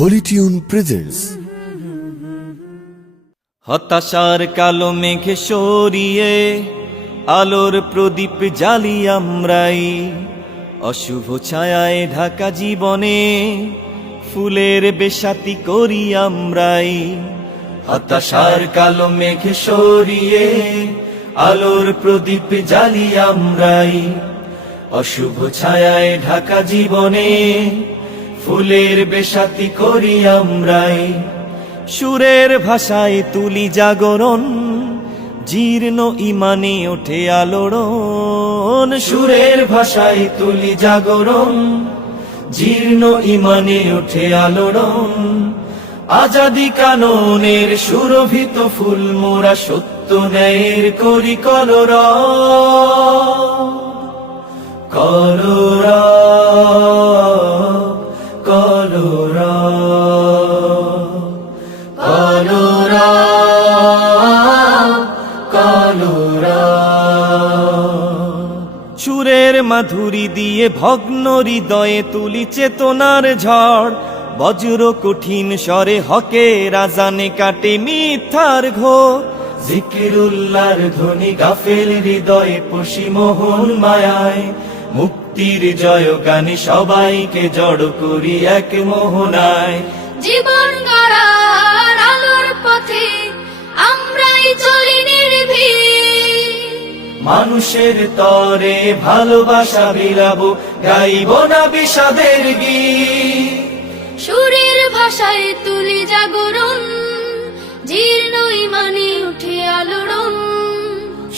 Holi tune presents. হতাশার কালো মেঘে সরিয়ে আলোর প্রদীপ জ্বালি আমরাই, অশুভ ছায়ায় ঢাকা জীবনে ফুলের বেশাতি করি আমরাই। হতাশার কালো মেঘে সরিয়ে আলোর প্রদীপ জ্বালি আমরাই, অশুভ ছায়ায় ঢাকা জীবনে ফুলের বেশাতি করি আমরাই। সুরের ভাষায় তুলি জাগরণ, জীর্ণ ইমানে ওঠে আলোড়ন। সুরের ভাষায় তুলি জাগরণ, জীর্ণ ইমানে ওঠে আলোড়ন। আজাদি কাননের সুরভিত ফুল মোরা সত্য ন্যায়ের করি কলরব। কলরব কলরব কলরব কলরব। সুরের মাধুরী দিয়ে ভগ্ন হৃদয়ে তুলি চেতনার ঝড়, বজ্র কঠিন স্বরে হকের আজানে কাটে মিথ্যার ঘোর। জিকিরুল্লাহর ধ্বনি গাফেল হৃদয়ে পশি মোহন মায়ায়, মুক্তির জয় গানে সবাইকে জড় করি এক মোহনায়। জীবন গড়ার আলোর পথে আমরাই চলি নির্ভীক, মানুষের তরে ভালোবাসা বিলাবো, গাইব না বিষাদের গীত। সুরের ভাষায় তুলি জাগরণ, জীর্ণ ইমানে উঠে আলোড়ন।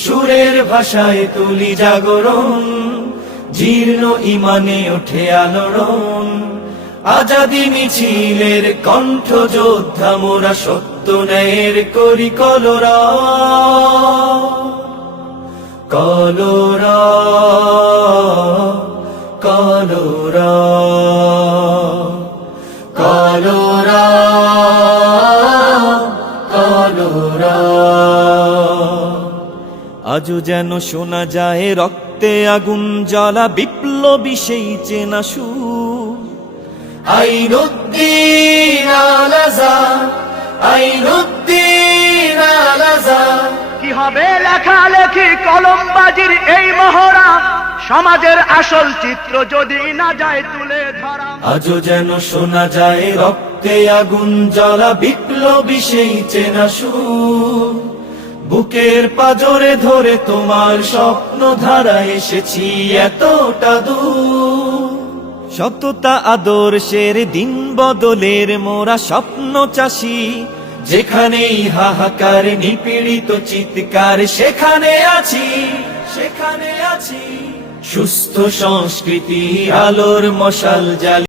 সুরের ভাষায় তুলি জাগরণ, জীর্ণ ইমানে ওঠে আলোড়ন। আজাদি মিছিলের কণ্ঠ যোদ্ধা মোরা সত্য ন্যায়ের করি কলরব। কলরব কলরব কলরব কলরব। আজও যেন শোনা যায় রক্তে আগুন জ্বালা বিপ্লবী সেই চেনা সুর। আইনুদ্দিন আল আজাদ, আইনুদ্দিন আল আজাদ। কি হবে লেখালেখি কলমবাজির এই মহড়া, সমাজের আসল চিত্র যদি না যায় তুলে ধরা। আজও যেন শোনা যায় রক্তে আগুন জ্বালা বিপ্লবী সেই চেনা সুর। বুকের পাজরে ধরে তোমার স্বপ্ন ধারা এসেছি এতটা দূর। সততা আদর্শের দিন বদলের মোরা স্বপ্ন চাষি, যেখানেই হাহাকার নিপীড়িত চিৎকার সেখানে আছি, সেখানে আছি। সুস্থ সংস্কৃতি আলোর মশাল জ্বালি